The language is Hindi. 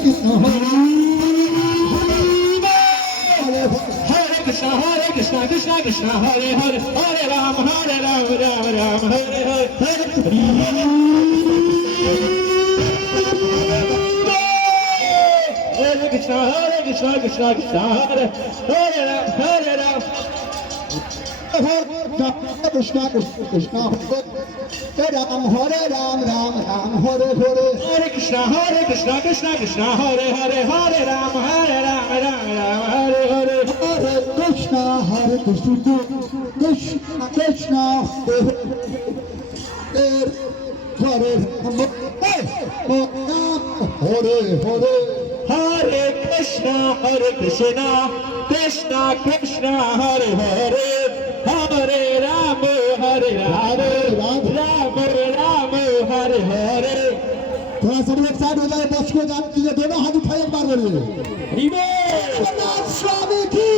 Krishna Krishna Krishna Hare Hare Hare Ram Ram Ram Hare Hare Hare Krishna Krishna Krishna Hare Hare Ram Krishna Krishna Ram Hare Ram Ram Ram Hare Hare Hare Krishna Krishna Krishna Hare Hare Hare Ram Ram Ram Hare Hare Hare Krishna Krishna Krishna Hare Hare Hare Hare Krishna Krishna Krishna Hare Hare Hare Ram Ram Hare Hare थोड़ा सब लोग साइड हो जाए बस को दोनों हाथ उठाए एक बार बोलिए Hare स्वामी की